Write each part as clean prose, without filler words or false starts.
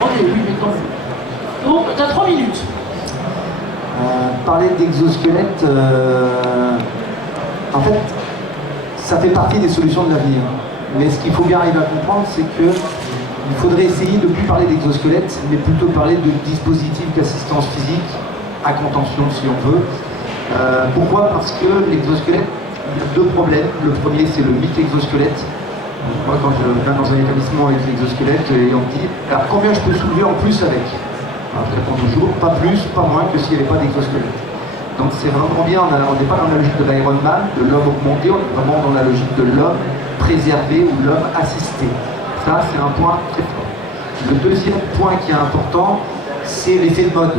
Oui, donc, tu as 3 minutes. Parler d'exosquelette, en fait, ça fait partie des solutions de l'avenir. Mais ce qu'il faut bien arriver à comprendre, c'est qu'il faudrait essayer de ne plus parler d'exosquelette, mais plutôt parler de dispositifs d'assistance physique à contention, si on veut. Pourquoi? Parce que l'exosquelette, il y a deux problèmes. Le premier, c'est le mythe exosquelette. Moi, quand je viens dans un établissement avec l'exosquelette, et on me dit « alors combien je peux soulever en plus avec ?» Alors, je réponds toujours « pas plus, pas moins que s'il n'y avait pas d'exosquelette ». Donc c'est vraiment bien, on n'est pas dans la logique de l'Ironman, de l'homme augmenté, on est vraiment dans la logique de l'homme préservé ou l'homme assisté. Ça, c'est un point très fort. Le deuxième point qui est important, c'est l'effet de mode.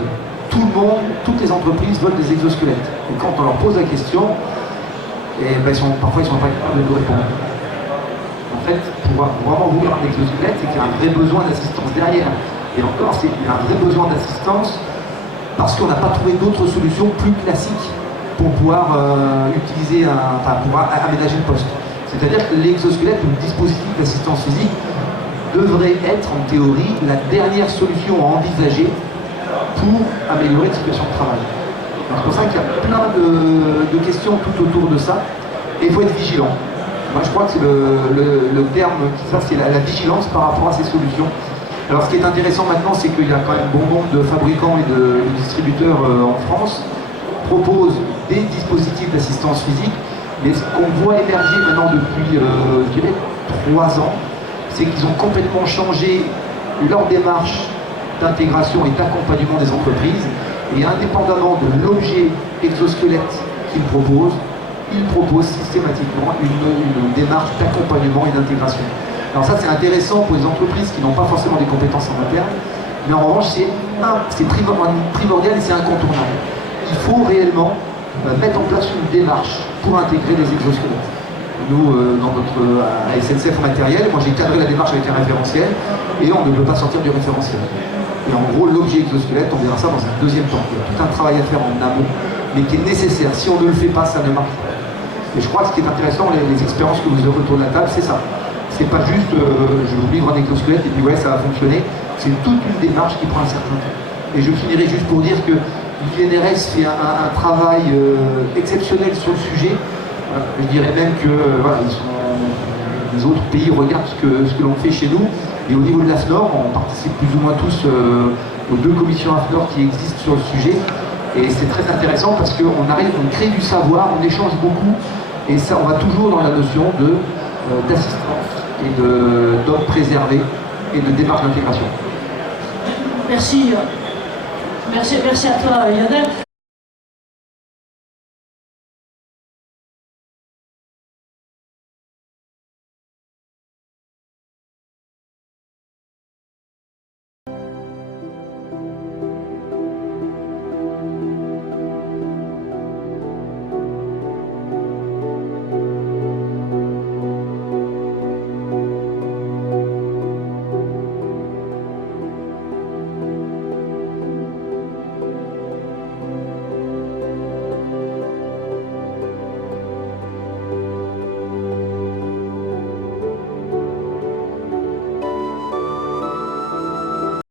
Tout le monde, toutes les entreprises veulent des exosquelettes. Et quand on leur pose la question, parfois ils sont pas capables de nous répondre. En fait, pour vraiment vouloir un exosquelette, c'est qu'il y a un vrai besoin d'assistance derrière. Et encore, il y a un vrai besoin d'assistance parce qu'on n'a pas trouvé d'autres solutions plus classiques pour pouvoir aménager le poste. C'est-à-dire que l'exosquelette, le dispositif d'assistance physique, devrait être en théorie la dernière solution à envisager pour améliorer la situation de travail. C'est pour ça qu'il y a plein de questions tout autour de ça, et il faut être vigilant. Moi je crois que c'est le terme qui ça, c'est la vigilance par rapport à ces solutions. Alors ce qui est intéressant maintenant, c'est qu'il y a quand même bon nombre de fabricants et de distributeurs en France proposent des dispositifs d'assistance physique, mais ce qu'on voit émerger maintenant depuis, je dirais, 3 ans, c'est qu'ils ont complètement changé leur démarche d'intégration et d'accompagnement des entreprises, et indépendamment de l'objet exosquelette qu'ils proposent, ils proposent systématiquement une démarche d'accompagnement et d'intégration. Alors ça, c'est intéressant pour les entreprises qui n'ont pas forcément des compétences en interne, mais en revanche, c'est primordial et c'est incontournable. Il faut réellement mettre en place une démarche pour intégrer les exosquelettes. Nous, dans notre SNCF matériel, moi j'ai cadré la démarche avec un référentiel, et on ne peut pas sortir du référentiel. Et en gros, l'objet exosquelette, on verra ça dans un deuxième temps. Il y a tout un travail à faire en amont, mais qui est nécessaire. Si on ne le fait pas, ça ne marche pas. Et je crois que ce qui est intéressant, les expériences que vous aurez autour de la table, c'est ça. C'est pas juste je vous livre un exosquelette et puis ouais, ça va fonctionner. C'est toute une démarche qui prend un certain temps. Et je finirai juste pour dire que l'INRS fait un travail exceptionnel sur le sujet. Je dirais même que les autres pays regardent ce que l'on fait chez nous. Et au niveau de l'AFNOR, on participe plus ou moins tous aux 2 commissions AFNOR qui existent sur le sujet. Et c'est très intéressant parce qu'on crée du savoir, on échange beaucoup. Et ça, on va toujours dans la notion d'assistance et d'hommes préservés et de démarche d'intégration. Merci à toi, Lionel.